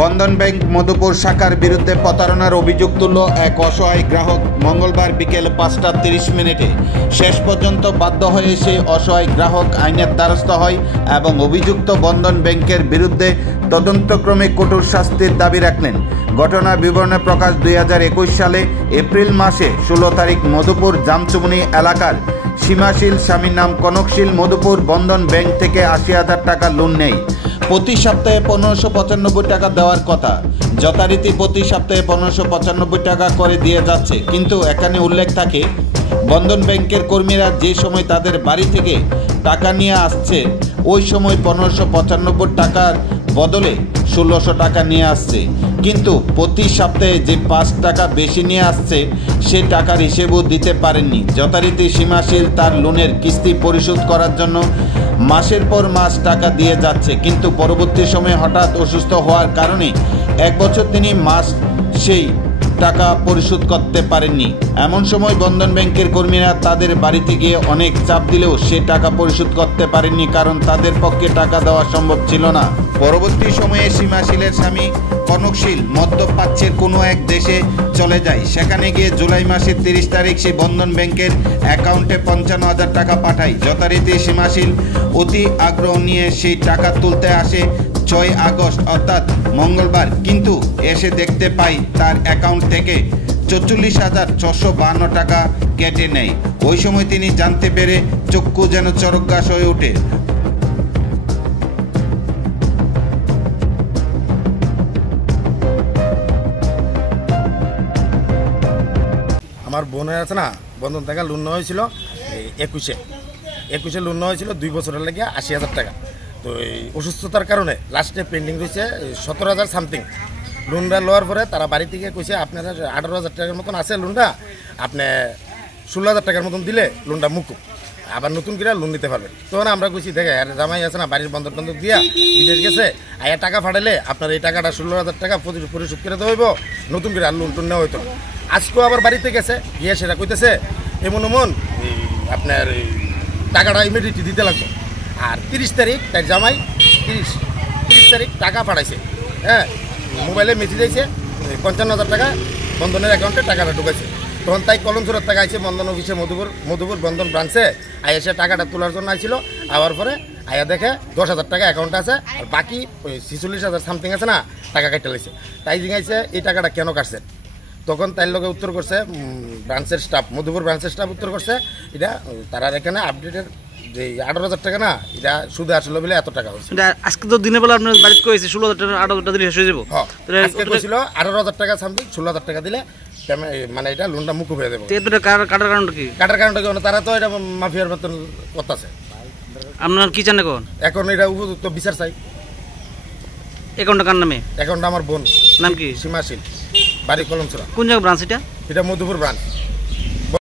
বন্ধন bank Madhupur শাখার বিরুদ্ধে প্রতারণার অভিযোগ তুলল এক অসহায় গ্রাহক মঙ্গলবার বিকেল 5:30 শেষ পর্যন্ত বাধ্য হয়ে সেই অসহায় গ্রাহক আইনের দ্বারস্থ হয় এবং অভিযুক্ত বন্ধন ব্যাংকের বিরুদ্ধে তদন্তক্রমে কঠোর শাস্তির দাবি রাখলেন। ঘটনার বিবরণে প্রকাশ 2021 সালে এপ্রিল মাসে 16 তারিখ মধুপুর জামচুমনি এলাকার সীমাশীল স্বামীর নাম কনকশীল মধুপুর বন্ধন ব্যাংক থেকে 80,000 টাকা লোন নেয়। প্রতি সপ্তাহে 1595 টাকা দেওয়ার কথা, যথারীতি প্রতি সপ্তাহে 1595 টাকা করে দিয়ে যাচ্ছে, কিন্তু এখানে উল্লেখ থাকে বন্ধন ব্যাংকের কর্মীরা যে সময় তাদের বাড়ি থেকে টাকা নিয়ে আসছে ওই সময় 1595 টাকার বদলে 1600 টাকা নিয়ে আসছে, কিন্তু প্রতি সপ্তাহে যে 5 টাকা বেশি নিয়ে আসছে সে টাকার হিসেবও দিতে পারেননি। যথারীতি সীমাশীল তার লোনের কিস্তি পরিশোধ করার জন্য মাসের পর মাস টাকা দিয়ে যাচ্ছে, কিন্তু পরবর্তী সময়ে হঠাৎ অসুস্থ হওয়ার কারণে 1 বছর তিনি মাস সেই টাকা পরিশোধ করতে পারেননি। এমন সময় বন্ধন ব্যাংকের কর্মীরা তাদের বাড়িতে গিয়ে অনেক চাপ দিলেও সে টাকা পরিশোধ করতে পারেননি, কারণ তাদের পক্ষে টাকা দেওয়া সম্ভব ছিল না। পরবর্তী সময়ে সীমাশীলের স্বামী কনকশীল মধ্যপ্রাচ্যের কোনো এক দেশে চলে যায়। সেখানে গিয়ে জুলাই মাসের 30 তারিখ সে বন্ধন ব্যাংকের অ্যাকাউন্টে 55,000 টাকা পাঠায়। যথারীতি সীমাশীল অতি আগ্রহ নিয়ে সেই টাকা তুলতে আসে 6 আগস্ট অর্থাৎ মঙ্গলবার, কিন্তু এসে দেখতে পাই তার অ্যাকাউন্ট থেকে 44,652 টাকা কেটে নেয়। ওই সময় তিনি জানতে পেরে চক্ষু যেন চরকগাছ হয়ে ওঠে। আমার বোনের আছে না, বন্ধন থেকে লোন নেওয়া হয়েছিল 21-এ লোন নেওয়া হয়েছিল 2 বছরের লাগে 80,000 টাকা। তো এই অসুস্থতার কারণে লাস্টে পেন্ডিং রয়েছে 17,000 সামথিং। লোনটা লওয়ার পরে তারা বাড়ি থেকে কইছে আপনারা 18,000 টাকার মতন আছে লোনটা, আপনি 16,000 টাকার মতন দিলে লোনটা মুকুব, আবার নতুন করে লোন নিতে পারবেন। তখন আমরা কইছি দেখে আর জামাই আছে না, বাড়ির বন্ধন টন্ধন দিয়া বিদেশ গেছে, আয়া টাকা ফাটাইলে আপনার এই টাকাটা 16,000 টাকা পরিশোধ করে দেওয়া হইব, নতুন করে আর লোন টোন নেওয়া হইতো। আজকেও আবার বাড়িতে গেছে, গিয়ে সেটা কইতেছে এমন আপনার টাকাটা ইমিডিয়েটলি দিতে লাগবে। আর 30 তারিখ তার জামাই 30 তারিখ টাকা পাঠাইছে, হ্যাঁ, মোবাইলে মেসেজ আইছে 55,000 টাকা বন্ধনের অ্যাকাউন্টে টাকাটা ঢুকাইছে। তখন তাই কলমচুরের টাকা আইছে বন্ধন অফিসে মধুপুর বন্ধন ব্রাঞ্চে আয়া সে টাকাটা তোলার জন্য আইছিল। আবার পরে আয়া দেখে 10,000 টাকা অ্যাকাউন্টে আছে, আর বাকি 46,000 সামথিং আছে না টাকা কেটে লাইছে। তাই জিজ্ঞাসা এই টাকাটা কেন কাটছে? তখন তাই লোকে উত্তর করছে ব্রাঞ্চের স্টাফ, মধুপুর ব্রাঞ্চের স্টাফ উত্তর করছে এটা তারা এখানে আপডেটের যে 18,000 টাকা না, এটা সুদে আসলো বলে এত টাকা হয়েছে। আজকে তো দিনের বেলা আপনার বাড়িতে কইছে 16,000 টাকা 18,000 টাকা দিলে শেষ হয়ে যাবো। আজকে কইছিল 18,000 টাকা সামথিং, 16,000 টাকা দিলে মানে এটা লোনটা মুকুব হয়ে যাবে। কাটার কারণটা কি? কাটার কারণটা কি? তারা তো এটা মাফিয়ার মতন করতেছে। আপনার কি চান এখন? এখন এটা উপযুক্ত বিচার চাই। অ্যাকাউন্টটা কার নামে? অ্যাকাউন্টটা আমার বোন। নাম কি? সীমাশীল, বাড়ি কলমছড়া। কোন জায়গা ব্রাঞ্চ এটা? এটা মধুপুর ব্রাঞ্চ।